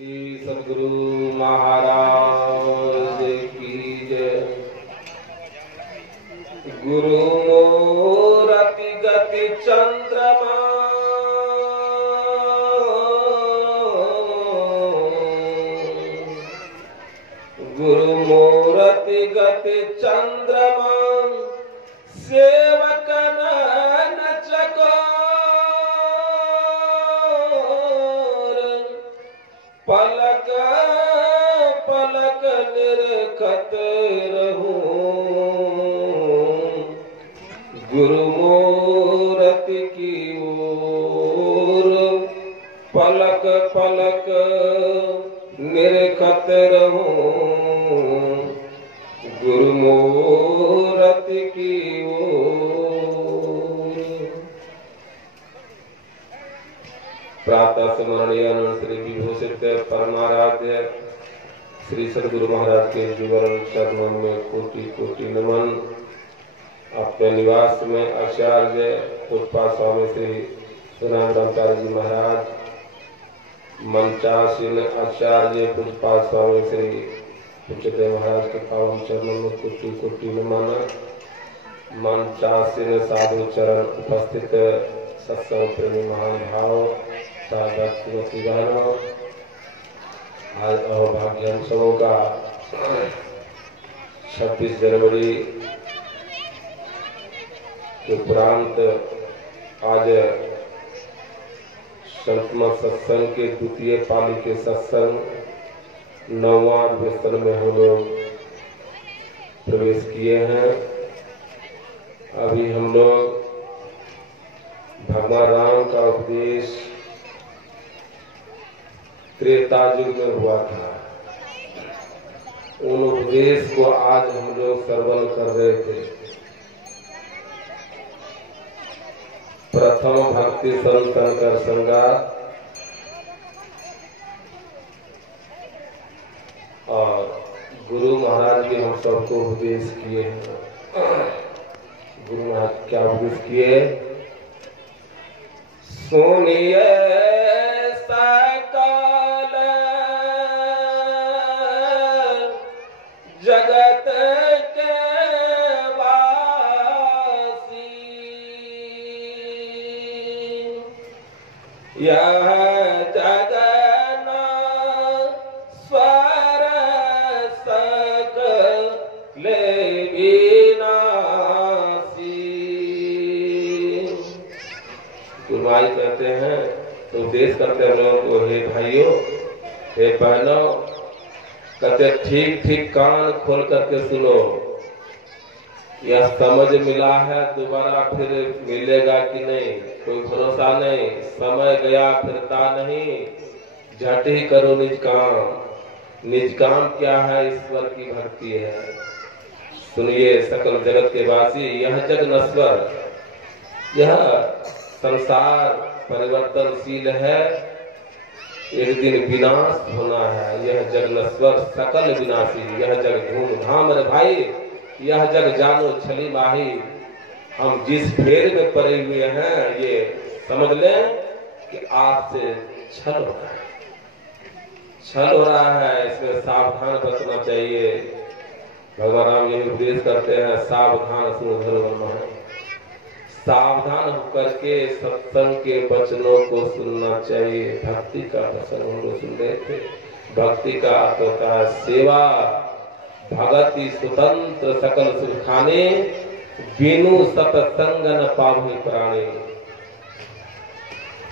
सद्गुरु महाराज की जय। गुरु मूरति गति चंद्रमा, गुरु मूरति गति चंद्रमा, सेवक नयन चकोर, पलक पलक निरखत रहूं, गुरु मूरति की ओर पलक पलक निरखत रहूं, गुरु मूरति की ओर। प्रातः स्मरणीय श्री विभूषित परमाराध्य श्री सद्गुरु महाराज के जीवन चरणों में कोटि कोटि नमन। अपने निवास में आचार्य पुष्पा स्वामी श्री सुनाचार्य जी महाराज, मंचासीन आचार्य पुष्पा स्वामी श्री पूज्यदेव महाराज के पावन चरणों में कोटि कोटि नमन। मंचासीन साधु चरण उपस्थित सत्संग प्रेमी महानुभाव, भक्तिमती बहनों, आज अहोभाग्य हम सबों का 26 जनवरी के उपरांत आज संतमत सत्संग के द्वितीय पाली के सत्संग 9वां व्यसन में हम लोग प्रवेश किए हैं। अभी हम लोग भगवान राम का उपदेश त्रेता युग में हुआ था, उन उपदेश को आज हम लोग श्रवण कर रहे थे। प्रथम भक्ति संतन कर संगार और गुरु महाराज के हम सबको उपदेश किए हैं। गुरु महाराज क्या उपदेश किए? सुनिए सकल जगत के वासी, यह जगन स्वर सकल विनाशी। गुरु महाराज कहते हैं, तो उपदेश करते हैं लोगों को, हे भाइयों, हे बहनों, कहते ठीक ठीक कान खोल करके सुनो। यह समझ मिला है, दोबारा फिर मिलेगा कि नहीं कोई भरोसा नहीं। समय गया फिरता नहीं, झट ही करो निज काम। निज काम क्या है? ईश्वर की भक्ति है। सुनिए सकल जगत के वासी, यह जग नश्वर, यह संसार परिवर्तनशील है, एक दिन विनाश होना है। यह जग नश्वर सकल विनाशी, यह जग धूमधाम रे भाई, यह जग जानो छली माही। हम जिस फेर में पड़े हुए हैं, ये समझ लें कि आपसे छल हो रहा है, छल हो रहा है। इसमें सावधान बचना चाहिए। भगवान राम ये उपदेश करते हैं, सावधान सुनो धर्म है। सावधान होकर के सत्संग के वचनों को सुनना चाहिए। भक्ति का वचन हम लोग सुन रहे थे। भक्ति का अर्थ होता है सेवा। भगति स्वतंत्र सकल सुख खाने, बिनु सत्संग न पावहि प्राणी।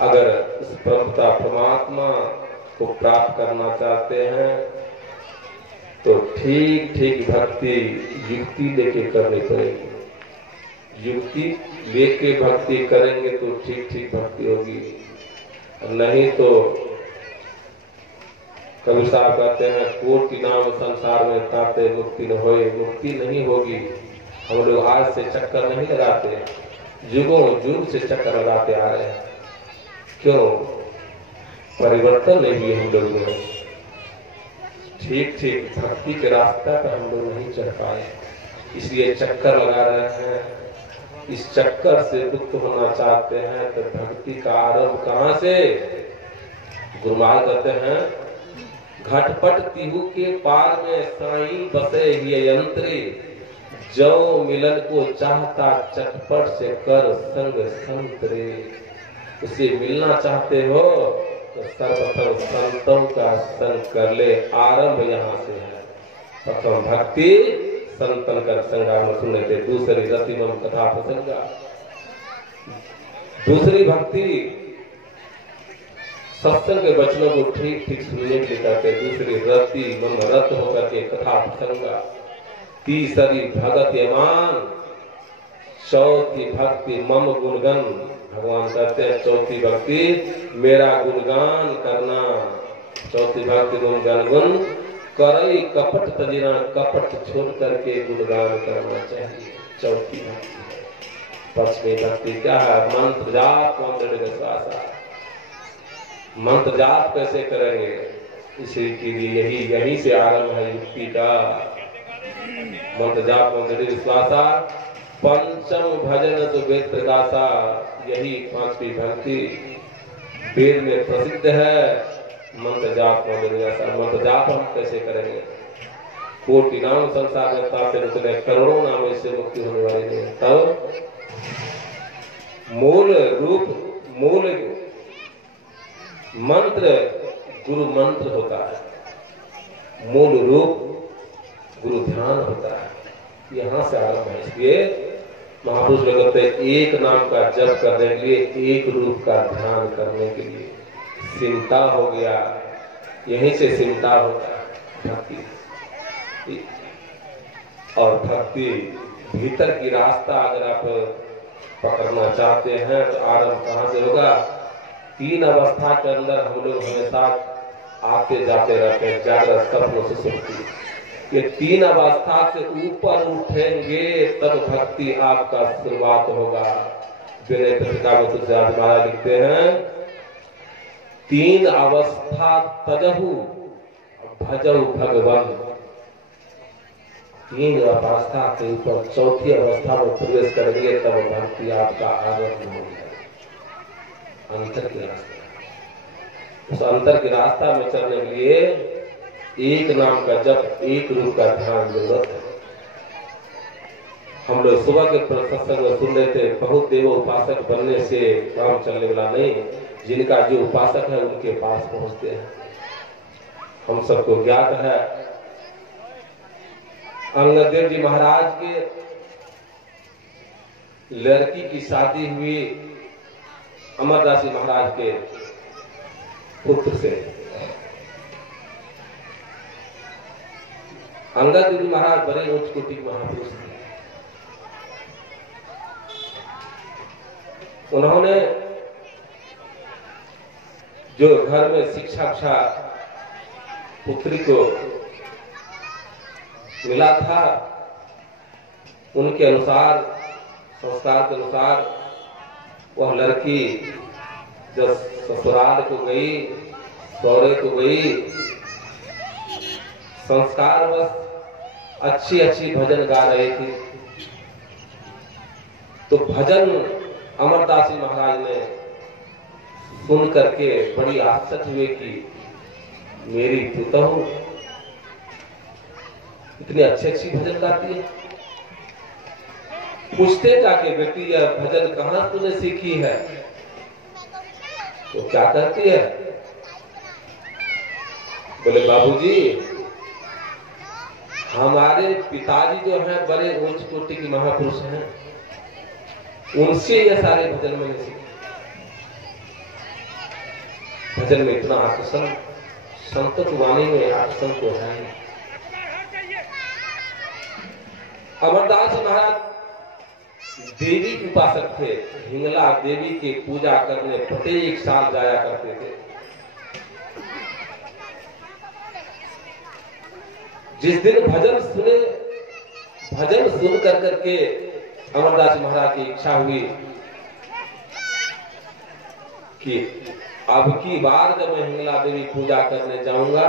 अगर इस प्रभुता परमात्मा को प्राप्त करना चाहते हैं तो ठीक ठीक भक्ति युक्ति लेके करनी पड़ेगी। युक्ति लेके भक्ति करेंगे तो ठीक ठीक भक्ति होगी, नहीं तो कबीर साहब कहते हैं, कोटि नाम संसार में ताते मुक्ति न होए। मुक्ति नहीं होगी। हम लोग आज से चक्कर नहीं लगाते, युगों युग से चक्कर लगाते आ रहे हैं। क्यों? परिवर्तन नहीं हुए हम लोग में। ठीक ठीक भक्ति के रास्ते पर हम लोग नहीं चढ़ पाए, इसलिए चक्कर लगा रहे हैं। इस चक्कर से मुक्त होना चाहते हैं तो भक्ति का आरंभ कहाँ से? गुरु महाराज कहते हैं घटपट तिहु के पार में साईं बसे ये यंत्री, जो मिलन को चाहता चटपट से कर संग संतरे। उसे मिलना चाहते हो तो सर्वप्रथम संतों का संग कर ले, आरंभ यहाँ से है। प्रथम भक्ति संतन कर संगा में सुनने थे, दूसरी रतिमम कथा प्रसंगा, दूसरी भक्ति सत्संग के वचनों को ठीक ठीक सुनने के लिए करते, दूसरी रति मम रत होकर के कथा प्रसंगा, तीसरी भगत यमान, चौथी भक्ति मम गुणगन। भगवान कहते हैं चौथी भक्ति मेरा गुणगान करना, चौथी भक्ति मम गुणगन करई कपट तजिना, कपट छोड़ करके गुणगान करना चाहिए, चौथी भक्ति। पांचवी भक्ति क्या है? मंत्र जाप मंत्र विश्वास। मंत्र जाप कैसे करेंगे? इसी के लिए यही से आरंभ है युक्ति का। मंत्र जाप मंत्र विश्वासा, पंचम भजन तो वेद प्रकाशा, यही पांचवी भक्ति वेद में प्रसिद्ध है। मंत्र जाप मंत्र विश्वासा, मंत्र जाप हम कैसे करेंगे? कोटि नाम संसार में ताते करोड़ों नाम इससे मुक्ति होने वाली नहीं। तब मूल रूप मूल मंत्र गुरु मंत्र होता है, मूल रूप गुरु ध्यान होता है, यहाँ से आरंभ है। इसलिए महापुरुष लोग कहते हैं एक नाम का जप करने के लिए, एक रूप का ध्यान करने के लिए सिमटा हो गया, यहीं से सिमटा होता है भक्ति। और भक्ति भीतर की रास्ता अगर आप पकड़ना चाहते हैं तो आरंभ कहाँ से होगा? तीन अवस्था के अंदर हम लोग हमेशा आते जाते रहते हैं, जागृत स्वप्न सुषुप्ति। ये तीन अवस्था से ऊपर उठेंगे तब भक्ति आपका शुरुआत होगा। विनय पत्रिका में तुलसीदास महाराज लिखते हैं, तीन अवस्था तजहु भजहु भगवान। तीन अवस्था के ऊपर चौथी अवस्था में प्रवेश करेंगे तब भक्ति आपका आरंभ होगा। अंतर के रास्ता, उस अंतर के रास्ता में चलने के लिए एक नाम का जप, एक रूप का ध्यान जरूरत है। हम लोग सुबह के सत्संग में सुन रहे थे, बहुत देव उपासक बनने से काम चलने वाला नहीं, जिनका जो उपासक है उनके पास पहुंचते हैं। हम सबको ज्ञात है अंगदेव जी महाराज के लड़की की शादी हुई अमरदास जी महाराज के पुत्र से। अंगद जी महाराज बड़े उच्च कोटि के महापुरुष थे। उन्होंने जो घर में शिक्षा पुत्री को मिला था, उनके अनुसार, संस्कार के अनुसार वह लड़की जब ससुराल को गई, सौरे को गई, संस्कार बस अच्छी अच्छी भजन गा रही थी। तो भजन अमरदास जी महाराज ने सुन करके बड़ी आश्चर्य हुए कि मेरी पुतहु इतनी अच्छी भजन गाती है। पूछते जाके बेटी यह भजन कहाँ तूने सीखी है? तो क्या करती है? बोले बाबूजी हमारे पिताजी जो हैं बड़े उच्च कोटि के महापुरुष हैं, उनसे ये सारे भजन मैंने सीखे। भजन में इतना आकर्षण, संत की वाणी में आकर्षण तो है। अमरदास महाराज देवी के उपासक थे, हिंगला देवी की पूजा करने प्रत्येक साल जाया करते थे। जिस दिन भजन सुन करके अमरदास महाराज की इच्छा हुई कि अब की बार जब मैं हिंगला देवी पूजा करने जाऊंगा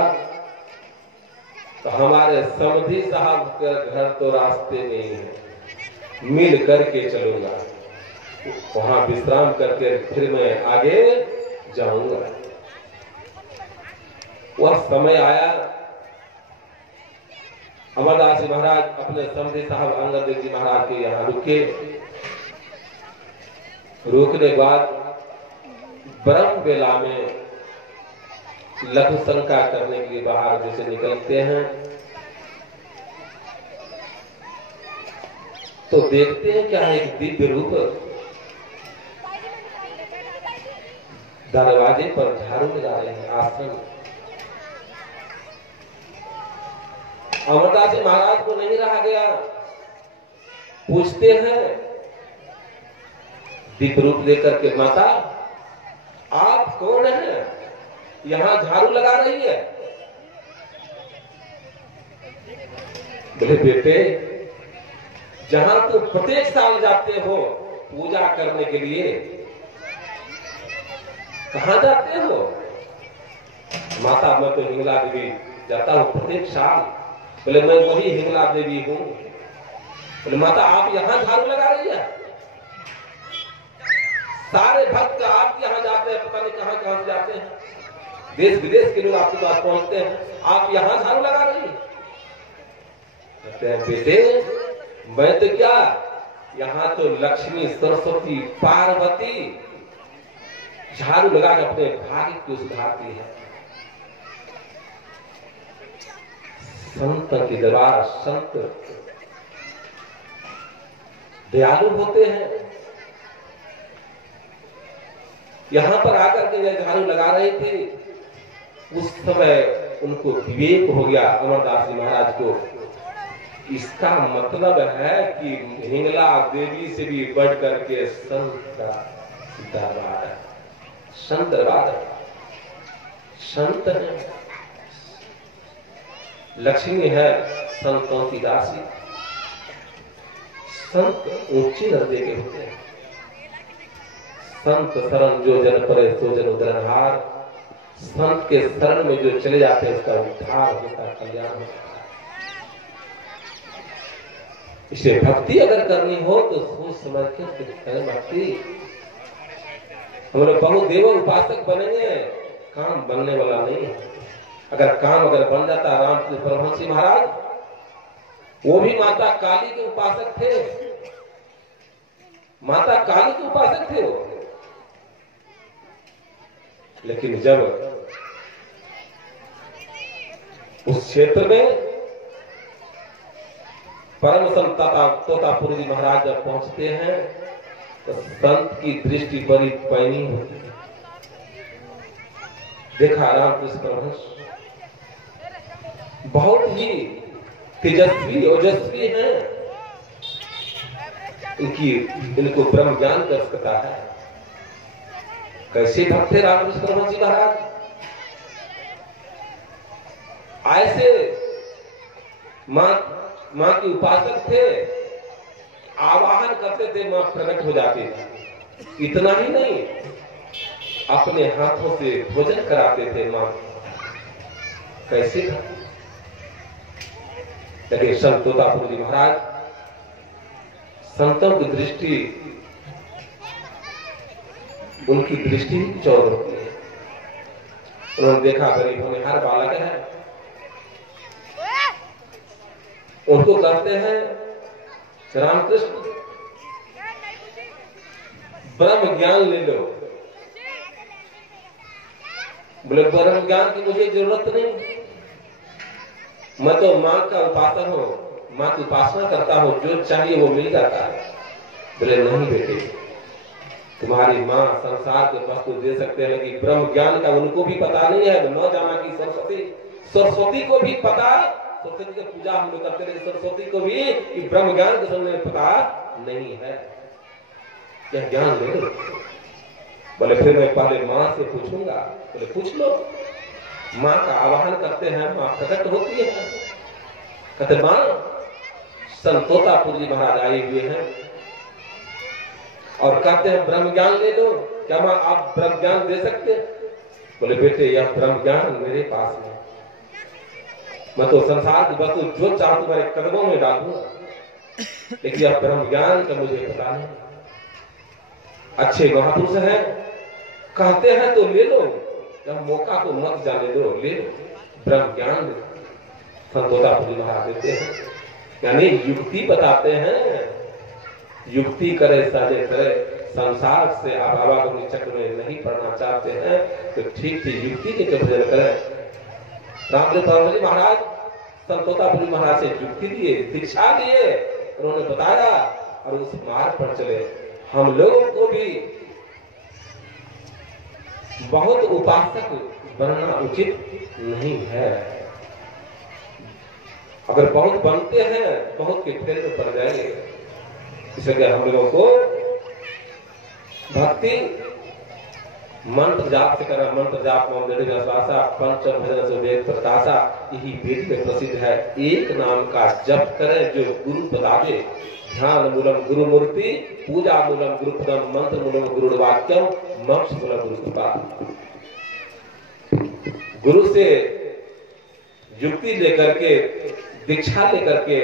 तो हमारे समधी साहब का घर तो रास्ते में ही है, मिल करके चलूंगा, वहां विश्राम करके फिर मैं आगे जाऊंगा। वह समय आया, अमरदास जी महाराज अपने समधी साहब अंगद देव जी महाराज के यहाँ रुके। रुकने के बाद ब्रह्म बेला में लघु शंका करने के लिए बाहर जैसे निकलते हैं, तो देखते हैं क्या एक दिव्य रूप दरवाजे पर झाड़ू लगा रहे हैं आश्रम। अमरदास जी महाराज को नहीं रहा गया, पूछते हैं दिव्य रूप लेकर के, माता आप कौन हैं, यहां झाड़ू लगा रही है? बोले बेटे, जहां तुम प्रत्येक साल जाते हो पूजा करने के लिए, कहां जाते हो? माता मैं तो हिंगला देवी जाता हूं प्रत्येक साल। बोले मैं वही हिंगला देवी हूं। बोले माता आप यहां झाड़ू लगा रही है? सारे भक्त आपके यहाँ जाते हैं, पता नहीं कहां कहां से जाते हैं, देश विदेश के लोग आपके पास पहुंचते हैं, आप यहां झाड़ू लगा रही है? कहते हैं बेटे मैं तो क्या, यहां तो लक्ष्मी सरस्वती पार्वती झाड़ू लगाकर अपने भाग्य को सुधारती है। संत की दरबार, संत दयालु होते हैं। यहां पर आकर के जब झाड़ू लगा रहे थे, उस समय उनको विवेक हो गया अमरदास जी महाराज को, इसका मतलब है कि हिंगला देवी से भी बढ़ करके संत का दरबार है, संत दरबार है, संत है, लक्ष्मी है संतों की दासी। संत ऊंचे दर्जे के होते हैं। संत शरण जो जन परे सो जन उद्धरणहार, संत के शरण में जो चले जाते हैं उसका उद्धार होता है, कल्याण होता है। इसे भक्ति अगर करनी हो तो सोच समझ के भक्ति। हम लोग बहुदेव उपासक बनेंगे, काम बनने वाला नहीं है। अगर काम अगर बन जाता, रामकृष्ण परमहंस जी महाराज वो भी माता काली के उपासक थे, माता काली के उपासक थे वो। लेकिन जब उस क्षेत्र में परम संत तोतापुरी जी महाराज जब पहुंचते हैं तो संत की दृष्टि बड़ी पैनी होती है। देखा रामकृष्ण परमहंस बहुत ही तेजस्वी ओजस्वी हैं, इनको ब्रह्म ज्ञान दर्शकता है। कैसे भक्त थे रामकृष्ण परमहंस जी महाराज? ऐसे मां की उपासक थे, आवाहन करते थे, मां प्रकट हो जाती थी। इतना ही नहीं, अपने हाथों से भोजन कराते थे मां। कैसे था? लेकिन संत तोतापुर जी महाराज, संतों की दृष्टि, उनकी दृष्टि चौर होती है। उन्होंने देखा गरीब होनहार बालक है, उनको कहते हैं रामकृष्ण ब्रह्म ज्ञान ले लो। बोले ब्रह्म ज्ञान की मुझे जरूरत नहीं, मैं तो मां का उपासक हूं, मां की उपासना करता हूं, जो चाहिए वो मिल जाता है। बोले नहीं बेटे, तुम्हारी मां संसार के वस्तु दे सकते हैं कि ब्रह्म ज्ञान का उनको भी पता नहीं है। न जाना कि सरस्वती को भी पता, सरस्वती की पूजा हम लोग करते रहे, सरस्वती को भी कि ब्रह्म ज्ञान के सामने पता नहीं है। यह ज्ञान ले लो। बोले फिर मैं पहले मां से पूछूंगा। बोले पूछ लो। मां का आवाहन करते हैं, मां प्रकट होती है। कहते मां संत तोतापुर जी महाराज आए हुए हैं और कहते हैं ब्रह्म ज्ञान ले लो, क्या मां आप ब्रह्म ज्ञान दे सकते हैं? बोले बेटे यह ब्रह्म ज्ञान मेरे पास है, मैं तो संसार की वस्तु जो चाहूं तुम्हारे कदमों में डालूंगा, लेकिन यह ब्रह्म ज्ञान का मुझे पता नहीं। अच्छे महापुरुष हैं, कहते हैं तो ले लो, यह मौका को मत जाने दो, ले लो। ब्रह्म ज्ञान संतोषापुरी महाराज देते हैं, यानी युक्ति बताते हैं। युक्ति करे साजे करे, संसार से आप आवागमनी चक्र में नहीं पढ़ना चाहते हैं तो ठीक ठीक युक्ति के भजन करें। रामदेव जी महाराज संतोषापुरी महाराज से युक्ति दिए, दीक्षा दिए, उन्होंने बताया और उस मार्ग पर चले। हम लोगों को भी बहुत उपासक बनना उचित नहीं है। अगर बहुत बनते हैं बहुत के फेर में पड़ जाएंगे। इसलिए हम लोगों को भक्ति मंत्र जाप से करना। मंत्र जाप पंच भजन से वेद प्रकाशा, यही वेद में प्रसिद्ध है। एक नाम का जप करें जो गुरु बता दे। ध्यान मूलम गुरु मूर्ति, पूजा मूलम गुरु पदम, मंत्र मूलम गुरु वाक्यम, मोक्ष मूलम गुरु कृपा। गुरु से युक्ति लेकर के, दीक्षा लेकर के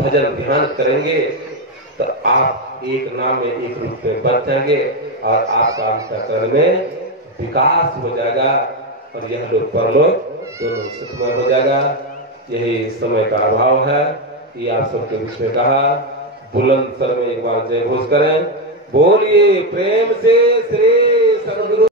भजन ध्यान करेंगे तो आप एक नाम में एक रूप में बच जाएंगे और आपका अंतःकरण में विकास हो जाएगा और यह लोग परलोक दोनों सुखमय हो जाएगा। यही समय का अभाव है, ये आप सबके बीच में कहा। बुलंद स्वर में एक बार जय घोष करें, बोलिए प्रेम से श्री सद्गुरु।